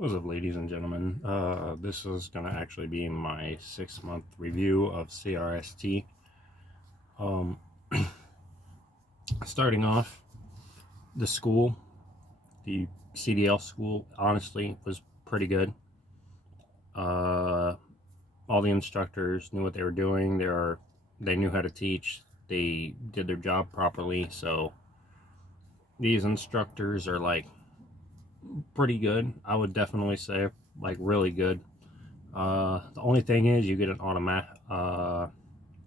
What's up, ladies and gentlemen? This is going to actually be my 6-month review of CRST. Um, Starting off, the school, the CDL school, honestly, was pretty good. All the instructors knew what they were doing. They knew how to teach. They did their job properly. So these instructors are like pretty good. I would definitely say like really good. The only thing is you get an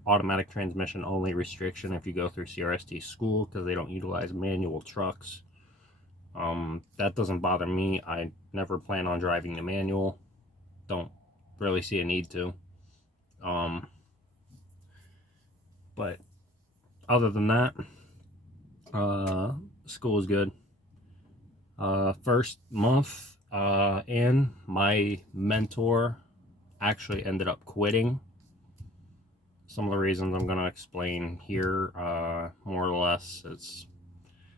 automatic transmission only restriction if you go through CRST school because they don't utilize manual trucks. That doesn't bother me. I never plan on driving the manual. Don't really see a need to. But other than that, school is good. First month in, my mentor actually ended up quitting. Some of the reasons I'm going to explain here, more or less, it's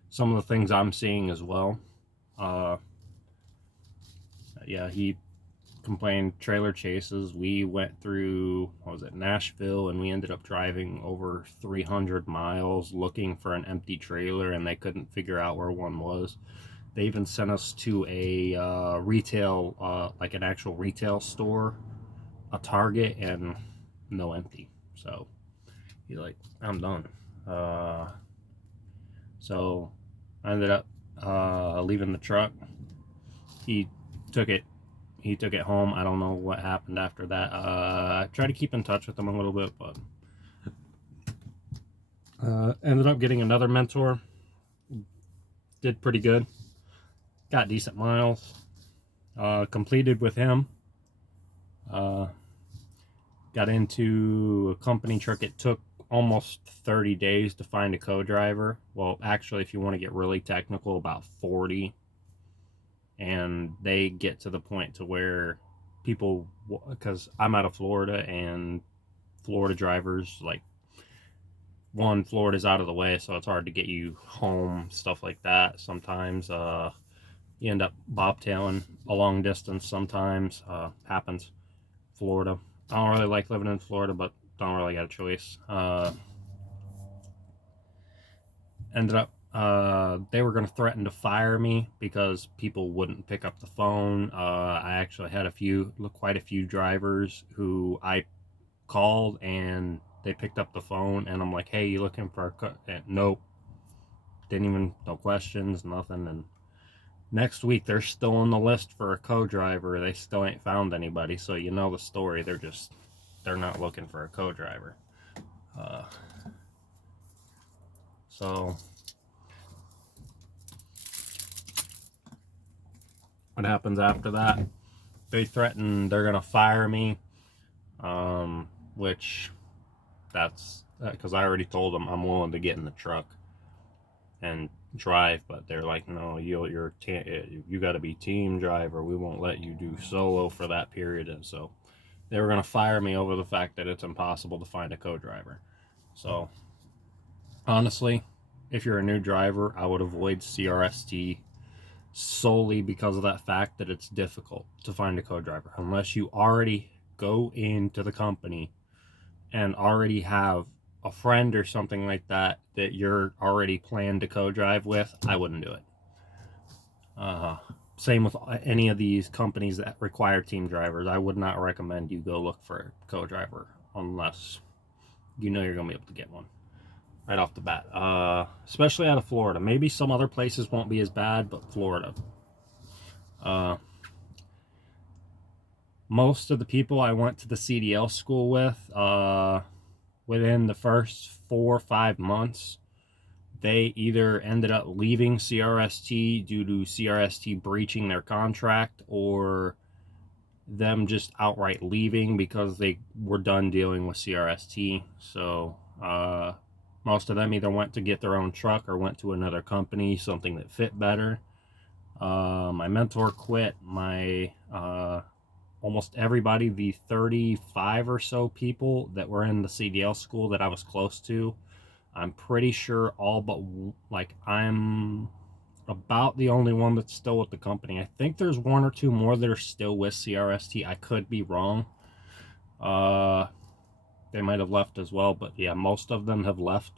some of the things I'm seeing as well. Yeah, he complained trailer chases. We went through, Nashville, and we ended up driving over 300 miles looking for an empty trailer, and they couldn't figure out where one was. They even sent us to a retail, like an actual retail store, a Target, and no empty. So he's like, I'm done. So I ended up leaving the truck. He took it. He took it home. I don't know what happened after that. I tried to keep in touch with him a little bit, but ended up getting another mentor. Did pretty good. Got decent miles. Completed with him. Got into a company truck. It took almost 30 days to find a co-driver. Well, actually, if you want to get really technical, about 40. And they get to the point to where people, because I'm out of Florida, and Florida drivers, like, Florida's out of the way, so it's hard to get you home, stuff like that. Sometimes you end up bobtailing a long distance. Sometimes happens. Florida. I don't really like living in Florida, but don't really got a choice. Ended up they were going to threaten to fire me because people wouldn't pick up the phone. I actually had quite a few drivers who I called and they picked up the phone, and I'm like, hey, you looking for a nope. Didn't even, no questions, nothing. And next week they're still on the list for a co-driver. They still ain't found anybody. So you know the story. They're not looking for a co-driver. So what happens after that? They threaten they're gonna fire me, which that's because I already told them I'm willing to get in the truck and drive, but they're like, no, you got to be team driver. We won't let you do solo for that period. And so they were gonna fire me over the fact that it's impossible to find a co-driver. So honestly, if you're a new driver, I would avoid CRST solely because of that fact that it's difficult to find a co-driver unless you already go into the company and already have a friend or something like that you're already planned to co-drive with. I wouldn't do it. Same with any of these companies that require team drivers. I would not recommend you go look for a co-driver unless you know you're gonna be able to get one right off the bat, especially out of Florida. Maybe some other places won't be as bad, but Florida. Most of the people I went to the CDL school with, within the first 4 or 5 months, they either ended up leaving CRST due to CRST breaching their contract, or them just outright leaving because they were done dealing with CRST. So most of them either went to get their own truck or went to another company, something that fit better. My mentor quit. My almost everybody, the 35 or so people that were in the CDL school that I was close to, I'm pretty sure all but, like, I'm about the only one that's still with the company. I think there's one or two more that are still with CRST. I could be wrong. They might have left as well, but yeah, most of them have left.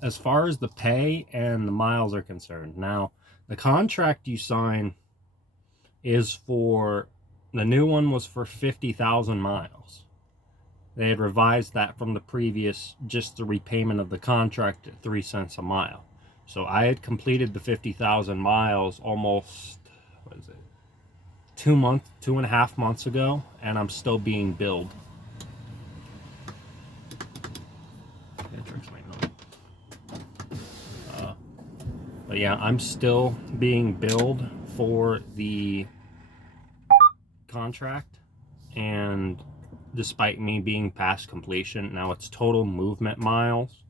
As far as the pay and the miles are concerned, now the contract you sign is for, the new one was for 50,000 miles. They had revised that from the previous, just the repayment of the contract at 3 cents a mile. So I had completed the 50,000 miles almost, what is it, 2.5 months ago, and I'm still being billed. But yeah, I'm still being billed for the contract, and despite me being past completion, now it's total movement miles.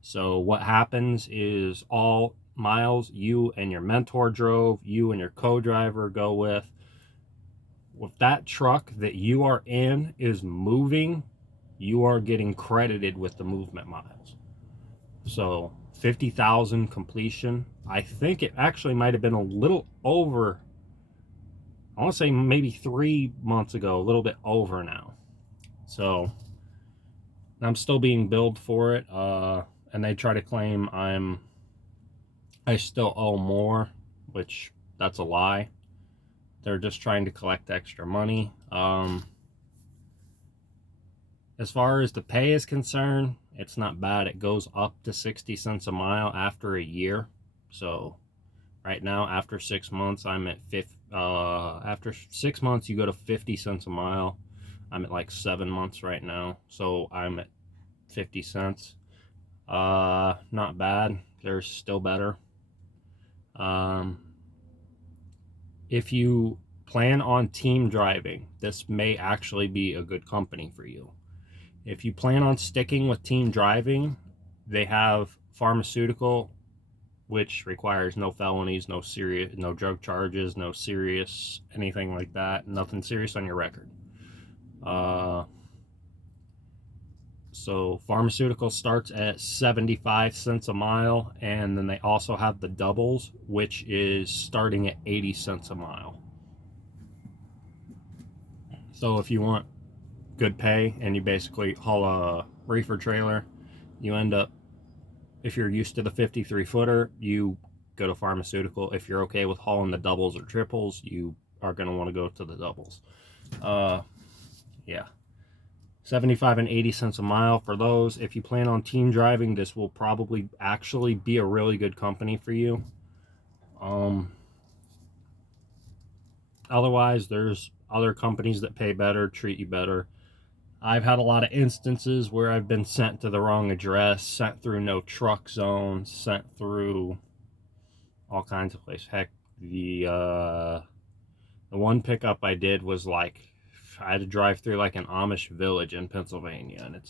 So what happens is all miles you and your mentor drove, you and your co-driver go with that truck that you are in is moving, you are getting credited with the movement miles. So 50,000 completion. I think it actually might have been a little over, I want to say maybe 3 months ago, a little bit over now. So I'm still being billed for it, and they try to claim I still owe more, which that's a lie. They're just trying to collect extra money. As far as the pay is concerned, it's not bad. It goes up to 60 cents a mile after a year. So right now, after 6 months, I'm at after 6 months, you go to 50 cents a mile. I'm at like 7 months right now, so I'm at 50 cents. Not bad. There's still better. If you plan on team driving, this may actually be a good company for you. If you plan on sticking with team driving, they have pharmaceutical, which requires no felonies, no drug charges, no serious anything like that, nothing serious on your record. So pharmaceutical starts at 75 cents a mile, and then they also have the doubles, which is starting at 80 cents a mile. So if you want good pay and you basically haul a reefer trailer, you end up, if you're used to the 53 footer, you go to pharmaceutical. If you're okay with hauling the doubles or triples, you are going to want to go to the doubles. Yeah, 75 and 80 cents a mile for those. If you plan on team driving, this will probably actually be a really good company for you. Otherwise, there's other companies that pay better, treat you better. I've had a lot of instances where I've been sent to the wrong address, sent through no truck zones, sent through all kinds of places. Heck, the one pickup I did was like, I had to drive through like an Amish village in Pennsylvania, and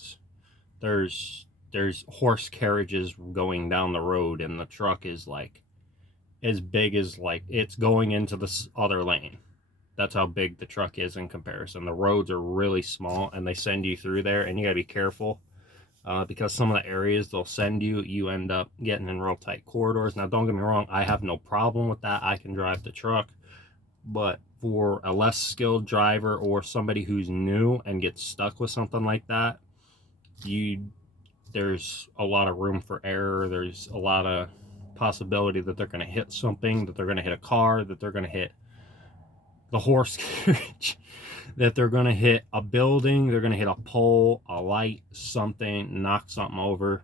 there's horse carriages going down the road, and the truck is like as big as, like, it's going into the other lane. That's how big the truck is in comparison. The roads are really small, and they send you through there, and you gotta be careful because some of the areas they'll send you, you end up getting in real tight corridors. Now, don't get me wrong, I have no problem with that. I can drive the truck, but for a less skilled driver or somebody who's new and gets stuck with something like that, there's a lot of room for error. There's a lot of possibility that they're going to hit something, that they're going to hit a car, that they're going to hit the horse carriage, that they're going to hit a building, they're going to hit a pole, a light, something, knock something over.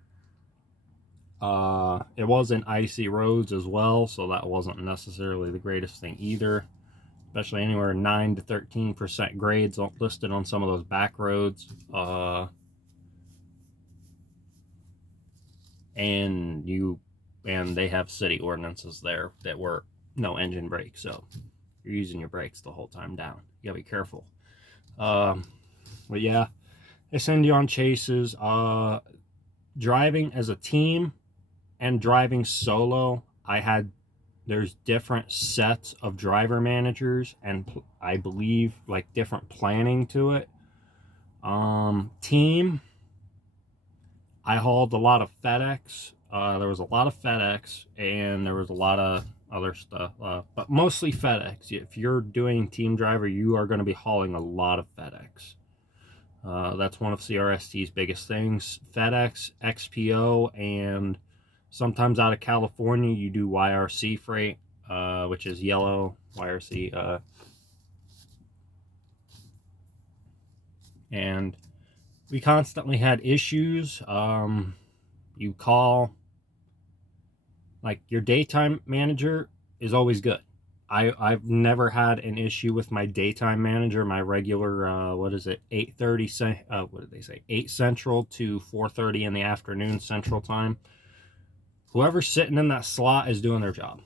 It was in icy roads as well, so that wasn't necessarily the greatest thing either, especially anywhere 9 to 13% grades listed on some of those back roads. And they have city ordinances there that were no engine brakes, so you're using your brakes the whole time down. You gotta be careful. But yeah, they send you on chases. Driving as a team and driving solo, there's different sets of driver managers, and I believe like different planning to it. Team, I hauled a lot of FedEx. There was a lot of FedEx, and there was a lot of other stuff, but mostly FedEx. If you're doing team driver, you are going to be hauling a lot of FedEx. That's one of CRST's biggest things. FedEx, XPO, and sometimes out of California, you do YRC freight, which is yellow YRC. And we constantly had issues. You call, like, your daytime manager is always good. I've never had an issue with my daytime manager, my regular, what is it, 8:30, what did they say, 8 Central to 4:30 in the afternoon Central Time. Whoever's sitting in that slot is doing their job.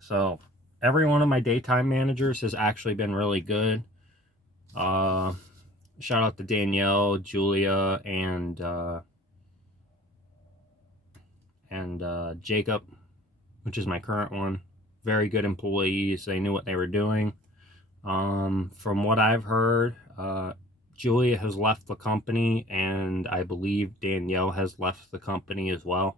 So every one of my daytime managers has actually been really good. Shout out to Danielle, Julia, and Jacob, which is my current one. Very good employees. They knew what they were doing. From what I've heard, Julia has left the company, and I believe Danielle has left the company as well.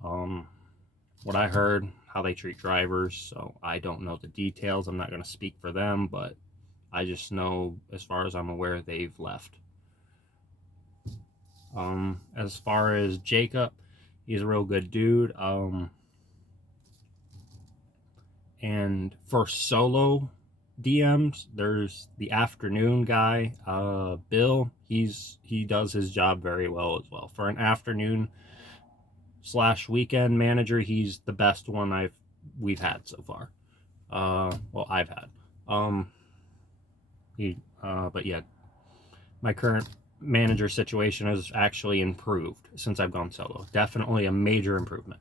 What I heard, how they treat drivers, so I don't know the details. I'm not going to speak for them, but I just know, as far as I'm aware, they've left. As far as Jacob, he's a real good dude. And for solo DMs, there's the afternoon guy, Bill. He does his job very well as well. For an afternoon / weekend manager, he's the best one we've had so far. Well, I've had. But yeah, my current manager situation has actually improved since I've gone solo. Definitely a major improvement.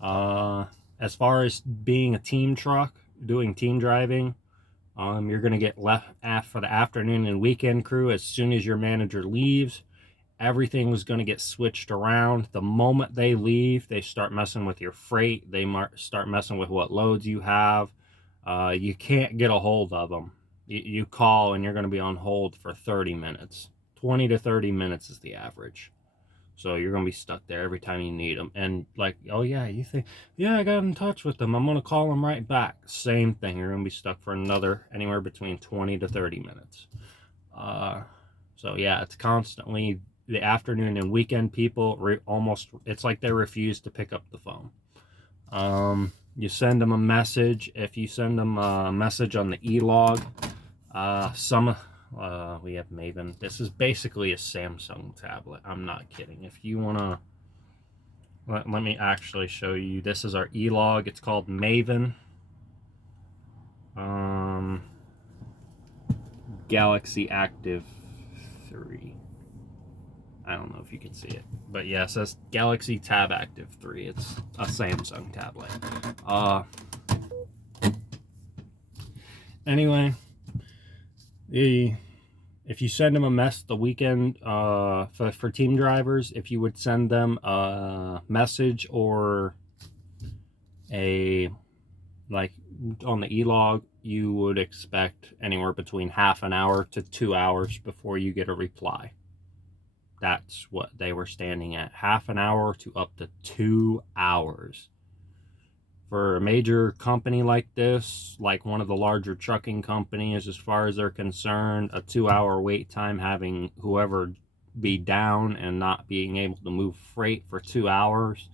As far as being a team truck, doing team driving, you're going to get left for the afternoon and weekend crew. As soon as your manager leaves, everything was going to get switched around. The moment they leave, they start messing with your freight. They start messing with what loads you have. You can't get a hold of them. You call and you're going to be on hold for 30 minutes. 20 to 30 minutes is the average. So you're going to be stuck there every time you need them. And like, oh yeah, you think, yeah, I got in touch with them, I'm going to call them right back. Same thing. You're going to be stuck for anywhere between 20 to 30 minutes. So yeah, it's constantly the afternoon and weekend people it's like they refuse to pick up the phone. You send them a message. If you send them a message on the e-log, we have Maven. This is basically a Samsung tablet. I'm not kidding. If you want to, let me actually show you. This is our e-log. It's called Maven. Galaxy Active 3. I don't know if you can see it, but yeah, it says Galaxy Tab Active 3. It's a Samsung tablet. Anyway, if you send them a the weekend, for team drivers, if you would send them a message or like on the e-log, you would expect anywhere between half an hour to 2 hours before you get a reply. That's what they were standing at. Half an hour to up to 2 hours. For a major company like this, like one of the larger trucking companies, as far as they're concerned, a 2-hour wait time, having whoever be down and not being able to move freight for 2 hours,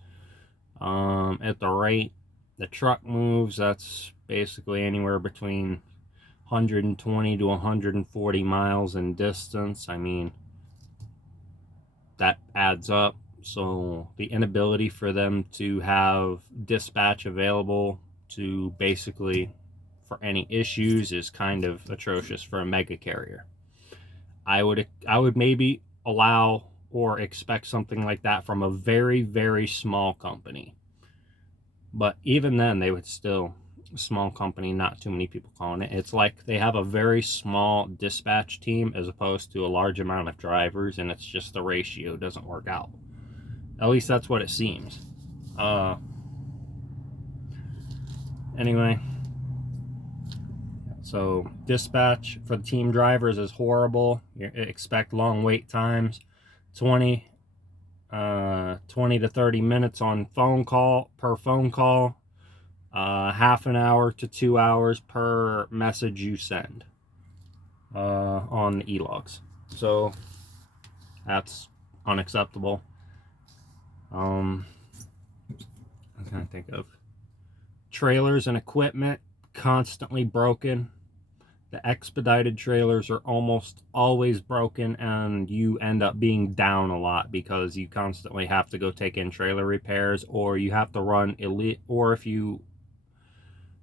at the rate the truck moves, that's basically anywhere between 120 to 140 miles in distance. I mean, that adds up. So the inability for them to have dispatch available to basically for any issues is kind of atrocious for a mega carrier. I would maybe allow or expect something like that from a very, very small company. But even then, they would still, small company, not too many people calling it. It's like they have a very small dispatch team as opposed to a large amount of drivers, and it's just the ratio doesn't work out. At least that's what it seems. Anyway, so dispatch for the team drivers is horrible. You expect long wait times. 20 20 to 30 minutes on phone call per phone call, half an hour to 2 hours per message you send on the e-logs. So that's unacceptable. I'm trying to think of trailers and equipment constantly broken. The expedited trailers are almost always broken, and you end up being down a lot because you constantly have to go take in trailer repairs, or you have to run elite, or if you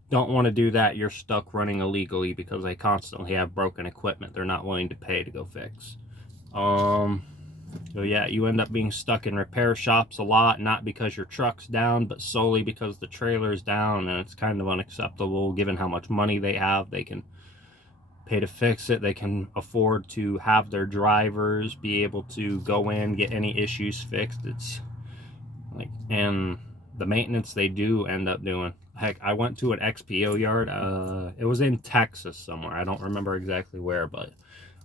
don't want to do that, you're stuck running illegally because they constantly have broken equipment they're not willing to pay to go fix. So yeah, you end up being stuck in repair shops a lot, not because your truck's down, but solely because the trailer's down, and it's kind of unacceptable given how much money they have. They can pay to fix it. They can afford to have their drivers be able to go in, get any issues fixed. It's like, and the maintenance they do end up doing. Heck, I went to an XPO yard. It was in Texas somewhere. I don't remember exactly where, but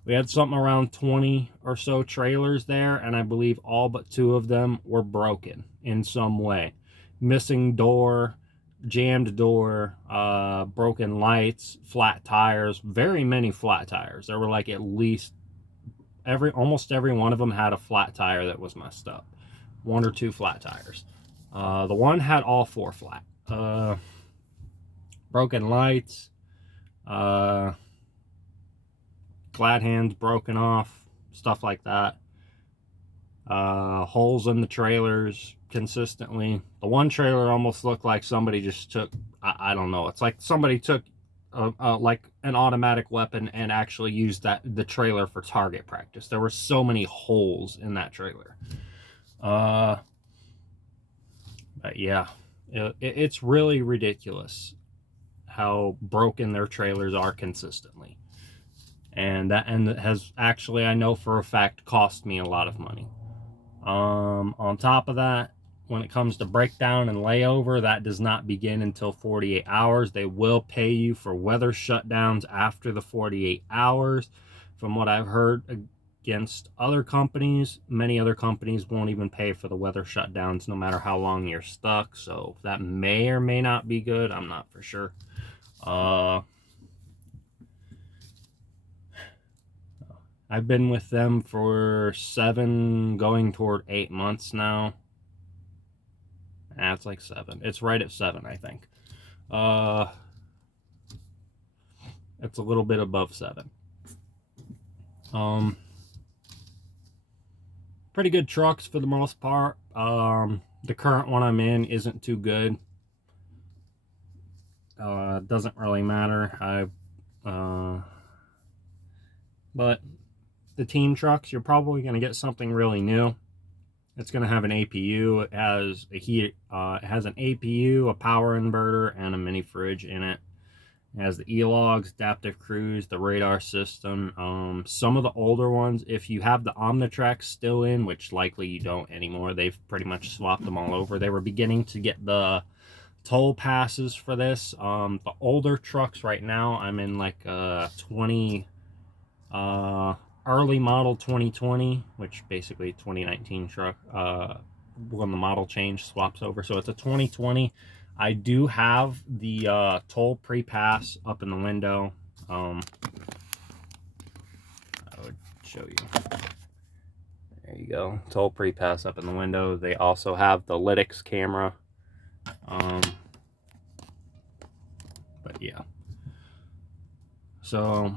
we had something around 20 or so trailers there, and I believe all but 2 of them were broken in some way. Missing door, jammed door, broken lights, flat tires, very many flat tires. There were like at least almost every one of them had a flat tire that was messed up. 1 or 2 flat tires. The one had all 4 flat. Broken lights, glad hands broken off, stuff like that. Holes in the trailers consistently. The one trailer almost looked like somebody just took, I don't know, it's like somebody took like an automatic weapon and actually used the trailer for target practice. There were so many holes in that trailer. But yeah, it's really ridiculous how broken their trailers are consistently. And that has actually, I know for a fact, cost me a lot of money. On top of that, when it comes to breakdown and layover, that does not begin until 48 hours. They will pay you for weather shutdowns after the 48 hours. From what I've heard against other companies, many other companies won't even pay for the weather shutdowns no matter how long you're stuck. So that may or may not be good. I'm not for sure. I've been with them for 7, going toward 8 months now. It's like 7. It's right at 7, I think. It's a little bit above 7. Pretty good trucks for the most part. The current one I'm in isn't too good. Doesn't really matter. But the team trucks, you're probably going to get something really new. It's going to have an APU. It has it has an APU, a power inverter, and a mini fridge in it. It has the e-logs, adaptive cruise, the radar system. Some of the older ones, if you have the Omnitrack still in, which likely you don't anymore, they've pretty much swapped them all over. They were beginning to get the toll passes for this. The older trucks right now, I'm in like 20 early model 2020, which basically 2019 truck, when the model change swaps over. So it's a 2020. I do have the toll pre-pass up in the window. I would show you. There you go. Toll pre-pass up in the window. They also have the Lytix camera. But yeah. So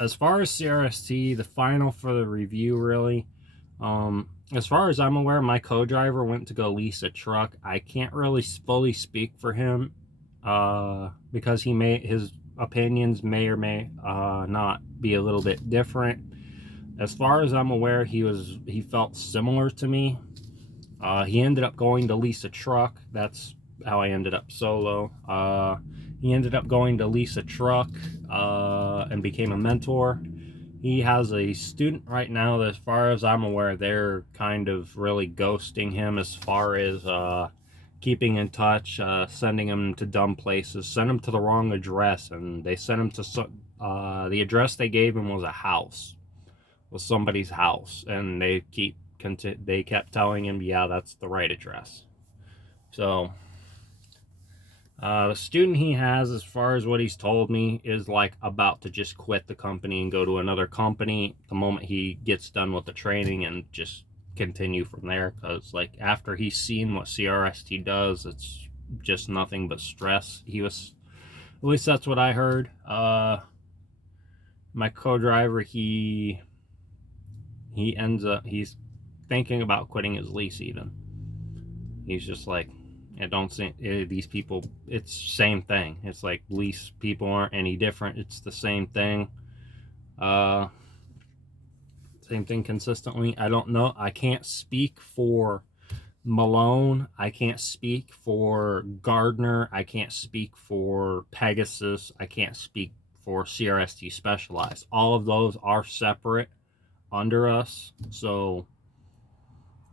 as far as CRST, the final for the review, really, as far as I'm aware, my co-driver went to go lease a truck. I can't really fully speak for him because his opinions may or may not be a little bit different. As far as I'm aware, he felt similar to me. He ended up going to lease a truck. That's how I ended up solo. He ended up going to lease a truck and became a mentor. He has a student right now that, as far as I'm aware, they're kind of really ghosting him as far as keeping in touch, sending him to dumb places, sent him to the wrong address, and they sent him to the address they gave him was a house, was somebody's house, and they keep they kept telling him, yeah, that's the right address. So the student he has, as far as what he's told me, is like about to just quit the company and go to another company the moment he gets done with the training, and just continue from there. Because like after he's seen what CRST does, it's just nothing but stress. He was, at least that's what I heard. My co-driver, he's thinking about quitting his lease. Even he's just like, I don't see these people, it's same thing. It's like lease people aren't any different. It's the same thing. Same thing consistently. I don't know. I can't speak for Malone. I can't speak for Gardner. I can't speak for Pegasus. I can't speak for CRST Specialized. All of those are separate under us. So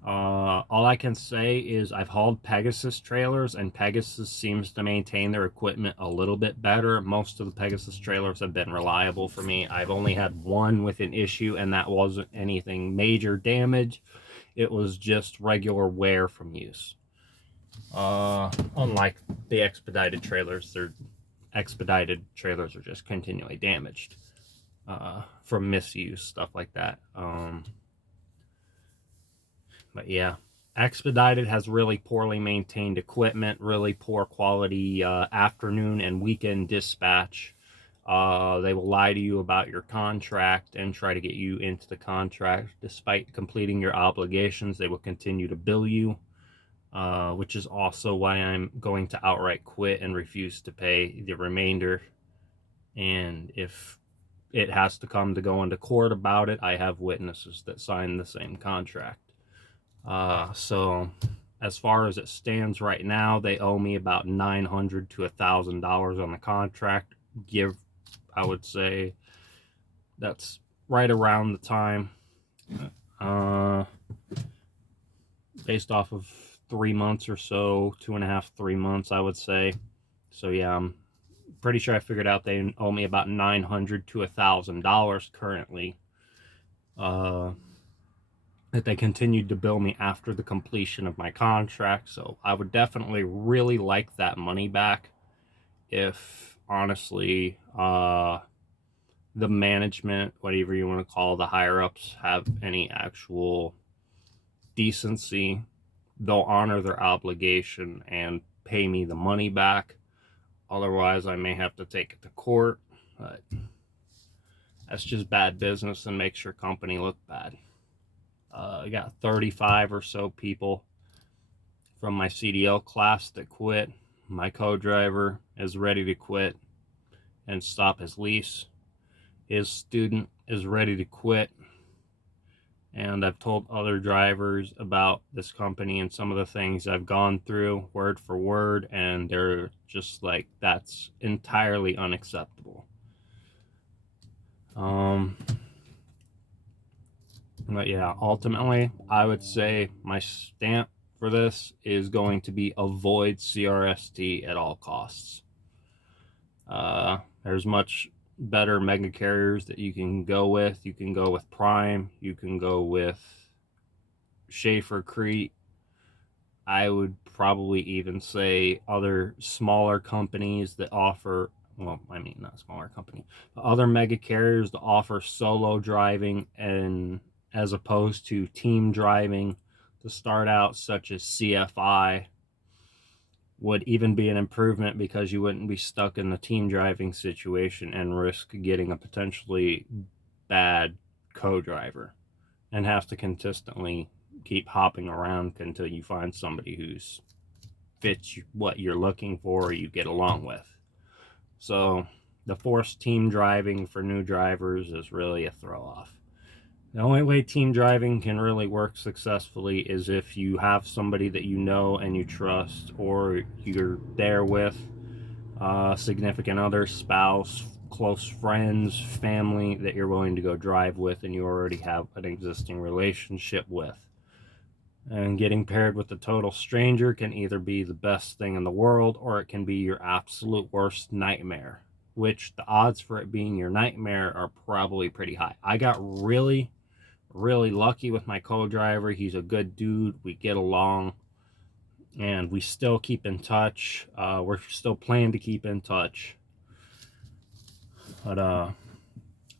all I can say is I've hauled Pegasus trailers, and Pegasus seems to maintain their equipment a little bit better. Most of the Pegasus trailers have been reliable for me. I've only had one with an issue, and that wasn't anything major damage. It was just regular wear from use. Unlike the expedited trailers, their expedited trailers are just continually damaged from misuse, stuff like that. But yeah, Expedited has really poorly maintained equipment, really poor quality afternoon and weekend dispatch. They will lie to you about your contract and try to get you into the contract. Despite completing your obligations, they will continue to bill you, which is also why I'm going to outright quit and refuse to pay the remainder. And if it has to come to go into court about it, I have witnesses that signed the same contract. So as far as it stands right now, they owe me about $900 to $1,000 on the contract. I would say that's right around the time, based off of 3 months or so, 2.5, 3 months, I would say. So yeah, I'm pretty sure I figured out they owe me about $900 to $1,000 currently. That they continued to bill me after the completion of my contract. So I would definitely really like that money back if, honestly, the management, whatever you want to call the higher-ups, have any actual decency. They'll honor their obligation and pay me the money back. Otherwise, I may have to take it to court. But that's just bad business and makes your company look bad. I got 35 or so people from my CDL class that quit. My co-driver is ready to quit and stop his lease. His student is ready to quit. And I've told other drivers about this company and some of the things I've gone through word for word, and they're just like, that's entirely unacceptable. But yeah, ultimately, I would say my stamp for this is going to be avoid CRST at all costs. There's much better mega carriers that you can go with. You can go with Prime. You can go with Schaefer Crete. I would probably even say other smaller companies that offer, well, I mean, not smaller company, but other mega carriers that offer solo driving and as opposed to team driving to start out, such as CFI, would even be an improvement, because you wouldn't be stuck in the team driving situation and risk getting a potentially bad co-driver and have to consistently keep hopping around until you find somebody who's fits what you're looking for or you get along with. So the forced team driving for new drivers is really a throw-off. The only way team driving can really work successfully is if you have somebody that you know and you trust, or you're there with a significant other, spouse, close friends, family that you're willing to go drive with and you already have an existing relationship with. And getting paired with a total stranger can either be the best thing in the world, or it can be your absolute worst nightmare, which the odds for it being your nightmare are probably pretty high. I got really Really lucky with my co-driver. He's a good dude. We get along, and we still keep in touch. We're still planning to keep in touch. But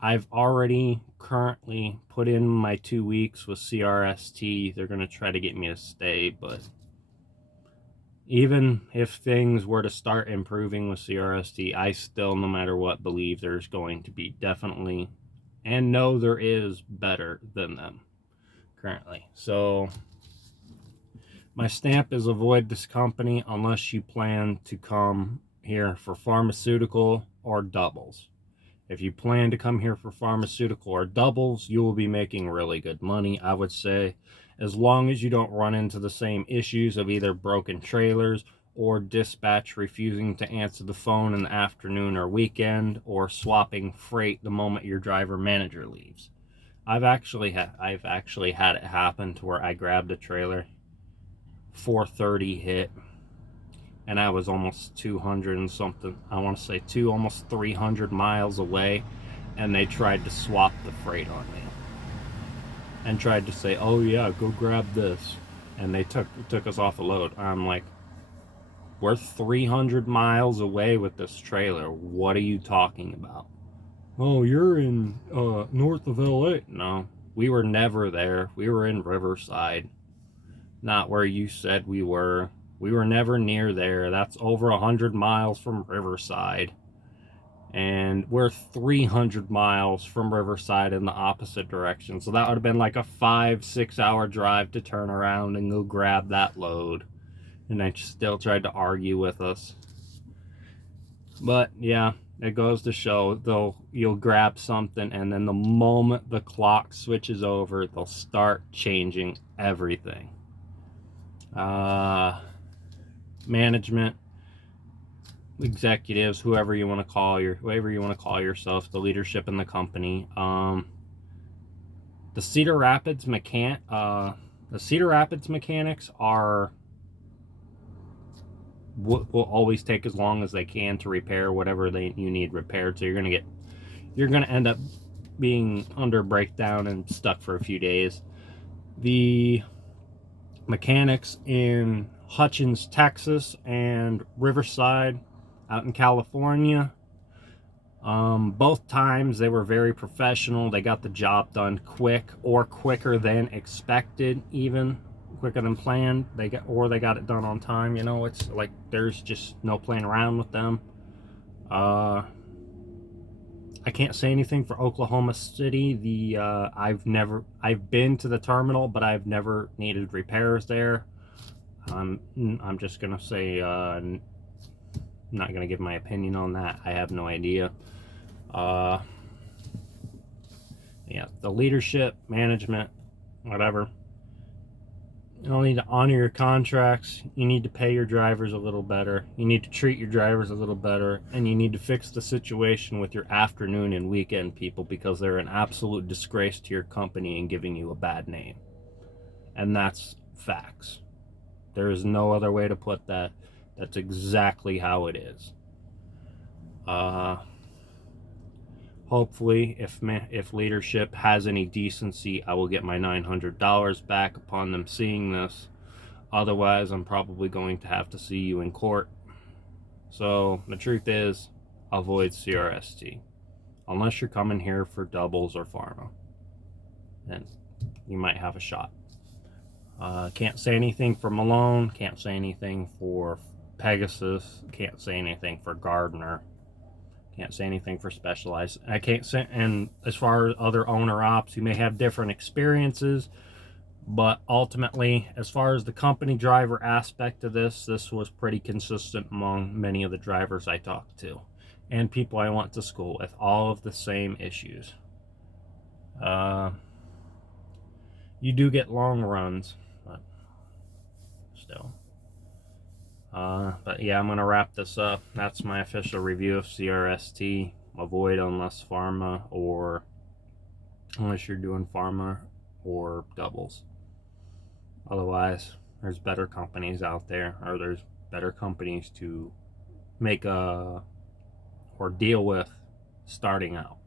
I've already currently put in my 2 weeks with CRST. They're going to try to get me to stay, but even if things were to start improving with CRST, I still, no matter what, believe there's going to be definitely, and know there is, better than them currently. So my stamp is avoid this company unless you plan to come here for pharmaceutical or doubles. If you plan to come here for pharmaceutical or doubles, you will be making really good money, I would say, as long as you don't run into the same issues of either broken trailers or dispatch refusing to answer the phone in the afternoon or weekend, or swapping freight the moment your driver manager leaves. I've actually had it happen to where I grabbed a trailer, 4:30 hit, and I was almost 200 and something, I want to say almost 300 miles away, and they tried to swap the freight on me and tried to say, oh yeah, go grab this, and they took us off a load. I'm like, we're 300 miles away with this trailer, what are you talking about? Oh, you're in north of LA. No, we were never there. We were in Riverside, not where you said we were. We were never near there. That's over 100 miles from Riverside. And we're 300 miles from Riverside in the opposite direction. So that would have been like a 5-6 hour drive to turn around and go grab that load. And they still tried to argue with us. But yeah, it goes to show, you'll grab something, and then the moment the clock switches over, they'll start changing everything. Management, executives, whoever you want to call yourself, the leadership in the company. The Cedar Rapids mechanics are will always take as long as they can to repair whatever you need repaired. So you're gonna end up being under breakdown and stuck for a few days. The mechanics in Hutchins, Texas, and Riverside out in California, both times they were very professional. They got the job done quick, or quicker than expected, even quicker than planned. They got it done on time. You know, it's like there's just no playing around with them. I can't say anything for Oklahoma City. I've been to the terminal, but I've never needed repairs there. I'm just gonna say, I'm not gonna give my opinion on that. I have no idea. Yeah, the leadership, management, whatever. You need to honor your contracts. You need to pay your drivers a little better. You need to treat your drivers a little better. And you need to fix the situation with your afternoon and weekend people, because they're an absolute disgrace to your company and giving you a bad name. And that's facts. There is no other way to put that. That's exactly how it is. Hopefully, if leadership has any decency, I will get my $900 back upon them seeing this. Otherwise, I'm probably going to have to see you in court. So the truth is, avoid CRST. Unless you're coming here for doubles or pharma, then you might have a shot. Can't say anything for Malone. Can't say anything for Pegasus. Can't say anything for Gardner. Can't say anything for Specialized. I can't say, and as far as other owner ops, you may have different experiences, but ultimately, as far as the company driver aspect of this was pretty consistent among many of the drivers I talked to and people I went to school with. All of the same issues. You do get long runs, but still. But yeah, I'm gonna wrap this up. That's my official review of CRST. Avoid unless you're doing pharma or doubles. Otherwise, there's better companies out there, or there's better companies to make or deal with starting out,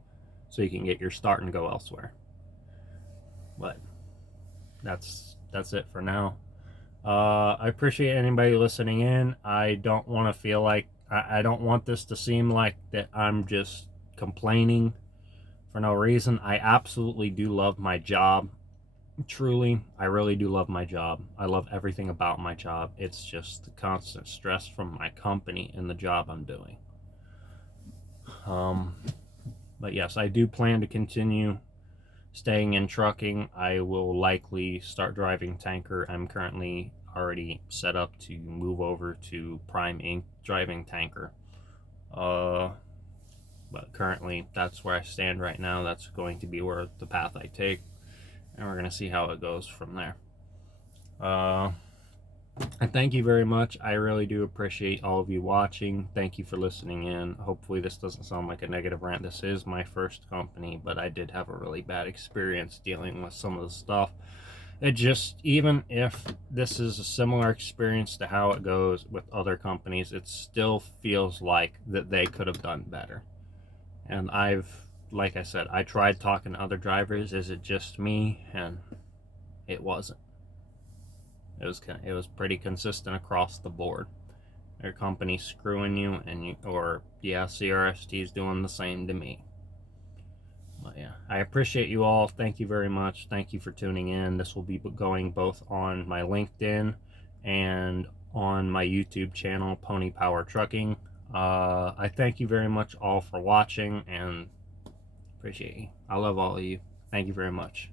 so you can get your start and go elsewhere. But that's it for now. I appreciate anybody listening in. I don't want to feel like I don't want this to seem like that I'm just complaining for no reason. I absolutely do love my job. Truly, I really do love my job. I love everything about my job. It's just the constant stress from my company and the job I'm doing. But yes, I do plan to continue staying in trucking. I will likely start driving tanker. I'm currently already set up to move over to Prime Inc. driving tanker. But currently, that's where I stand right now. That's going to be where the path I take, and we're going to see how it goes from there. And thank you very much. I really do appreciate all of you watching. Thank you for listening in. Hopefully this doesn't sound like a negative rant. This is my first company, but I did have a really bad experience dealing with some of the stuff. It just, even if this is a similar experience to how it goes with other companies, it still feels like that they could have done better. And like I said, I tried talking to other drivers. Is it just me? And it wasn't. It was pretty consistent across the board. Your company screwing you, and CRST is doing the same to me. But yeah, I appreciate you all. Thank you very much. Thank you for tuning in. This will be going both on my LinkedIn and on my YouTube channel, Pony Power Trucking. I thank you very much all for watching, and appreciate you. I love all of you. Thank you very much.